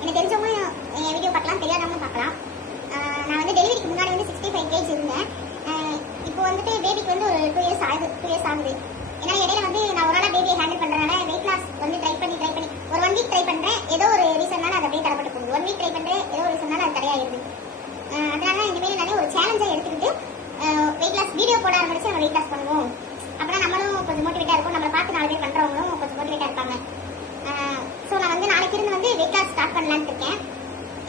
எனக்கு தெரிஞ்சவங்க என் வீடியோ பார்க்கலாம், தெரியாதவங்க பார்க்கலாம். நான் வந்து டெலிவரிக்கு முன்னாடி வந்து 65 kg இருந்தேன். இப்போ வந்துட்டு பேபிக்கு வந்து ஒரு 2 இயர்ஸ் ஆகுது. ஏன்னா இடையில வந்து நான் ஒரு நாளாக பேபியை ஹேண்டில் பண்ணுறதுனால வெயிட் லாஸ் வந்து ட்ரை பண்ணி ஒரு 1 வீக் ட்ரை பண்ணுறேன். ஏதோ ஒரு ரீசன்னால அது அப்படியே தடப்பட்டு போகுது. 1 வீக் ட்ரை பண்ணுறேன், ஏதோ ஒரு ரீசன்னால அது தடையாயிருது. அதனால இனிமேல் நானே ஒரு சேலஞ்சாக எடுத்துக்கிட்டு வெயிட் லாஸ் வீடியோ போட ஆரம்பிச்சு நம்ம வெயிட் லாஸ் பண்ணுவோம். அப்படின்னா நம்மளும் கொஞ்சம் மோட்டிவேட்டாக இருக்கும், நம்மளை பார்த்து 4 பேர் பண்ணுறவங்களும் கொஞ்சம் மோட்டிவேட்டாக இருப்பாங்க. ஸோ நான் வந்து நாளைக்கு இருந்து வந்து வெயிட் லாஸ் ஸ்டார்ட் பண்ணலான்னு இருக்கேன்.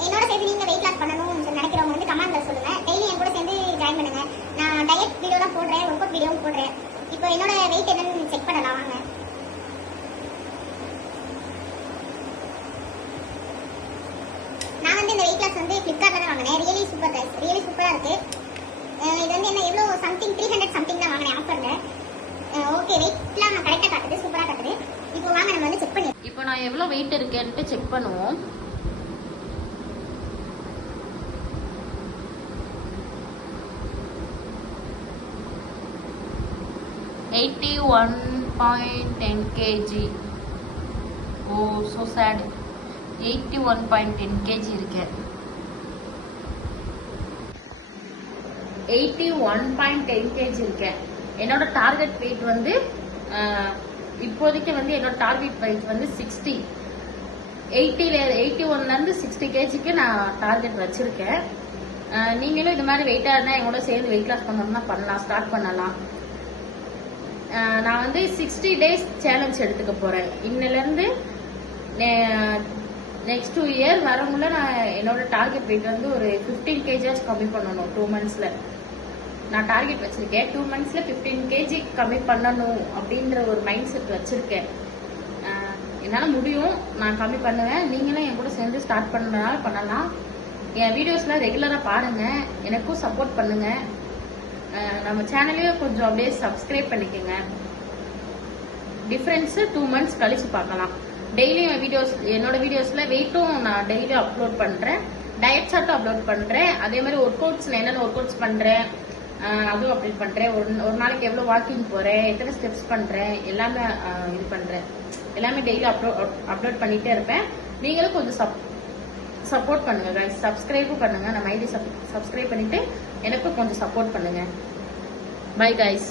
என்னோட சேர்ந்து நீங்கள் வெயிட் லாஸ் பண்ணணும்னு நினைக்கிறவங்க வந்து கமெண்ட்ல சொல்லுங்க. டெய்லி என் கூட சேர்ந்து ஜாயின் பண்ணுங்க. நான் டயட் வீடியோ தான் போடுறேன், ஒர்க் அவுட் வீடியோவும் போடுறேன். இப்போ என்னோட வெயிட் என்னன்னு செக் பண்ணலாம் வாங்க. நான் வந்து இந்த வெயிட் லாஸ் வந்து ஃப்ளிப்கார்ட்ல தான் வாங்கினேன். ரியலி சூப்பராக இருக்கு. இது வந்து என்ன எவ்வளோ சம்திங் 300 சம்திங் தான் வாங்கினேன் ஆஃபர்ல. ஓகே, வெயிட்லாம் நான் கரெக்டாக காட்டுது, சூப்பராக காட்டுது. இப்போ வாங்க நம்ம வந்து செக் பண்ணி. இப்போ நான் எவ்வளோ வெயிட் இருக்கேன்ட்டு செக் பண்ணுவோம். $81.10 kg. ஓ ஸோ சேட். 81.10 kg இருக்கேன். 81.10 kg இருக்கேன். என்னோட டார்கெட் வெயிட் வந்து இப்போதைக்கு வந்து என்னோட டார்கெட் வெயிட் வந்து 60. 81லேருந்து 60 kgக்கு நான் டார்கெட் வச்சிருக்கேன். நீங்களும் இது மாதிரி வெயிட்டாக இருந்தால் எங்களோட சேர்ந்து வெயிட் லாஸ் பண்ணணும்னா பண்ணலாம், ஸ்டார்ட் பண்ணலாம். நான் வந்து 60 days சேலஞ்ச் எடுத்துக்க போறேன். இன்னிலேருந்து நெக்ஸ்ட் 2 year வரமுள்ள நான் என்னோட டார்கெட் வெயிட் வந்து ஒரு 15 kg கம்மி பண்ணணும் 2 monthsல. நான் டார்கெட் வச்சிருக்கேன் 2 monthsல 15 kg கம்மி பண்ணணும் அப்படின்ற ஒரு மைண்ட் செட் வச்சிருக்கேன். என்னால் முடியும், நான் கம்மி பண்ணுவேன். நீங்களும் என் கூட சேர்ந்து ஸ்டார்ட் பண்ணனால பண்ணலாம். என் வீடியோஸ்லாம் ரெகுலராக பாருங்க, எனக்கும் சப்போர்ட் பண்ணுங்க. நம்ம சேனலையும் கொஞ்சம் அப்படியே சப்ஸ்கிரைப் பண்ணிக்கோங்க. டிஃப்ரென்ஸு 2 months கழிச்சு பார்க்கலாம். டெய்லியும் என்னோட வீடியோஸ்ல வெயிட்டும் நான் டெய்லியும் அப்லோட் பண்றேன், டயட் சார்ட்டும் அப்லோட் பண்றேன். அதே மாதிரி ஒர்க் அவுட்ஸ் என்னென்ன ஒர்க் அவுட்ஸ் பண்றேன் அதுவும் அப்லோட் பண்றேன். ஒரு நாளைக்கு எவ்வளோ வாக்கிங் போறேன், எத்தனை ஸ்டெப்ஸ் பண்றேன், எல்லாமே இது பண்றேன். எல்லாமே டெய்லி அப்லோட் பண்ணிட்டே இருப்பேன். நீங்களும் கொஞ்சம் சப்போர்ட் பண்ணுங்க guys. சப்ஸ்கிரைபும் பண்ணுங்க. நம்ம ஐடி சப்ஸ்கிரைப் பண்ணிட்டு எனக்கும் கொஞ்சம் சப்போர்ட் பண்ணுங்க. Bye guys.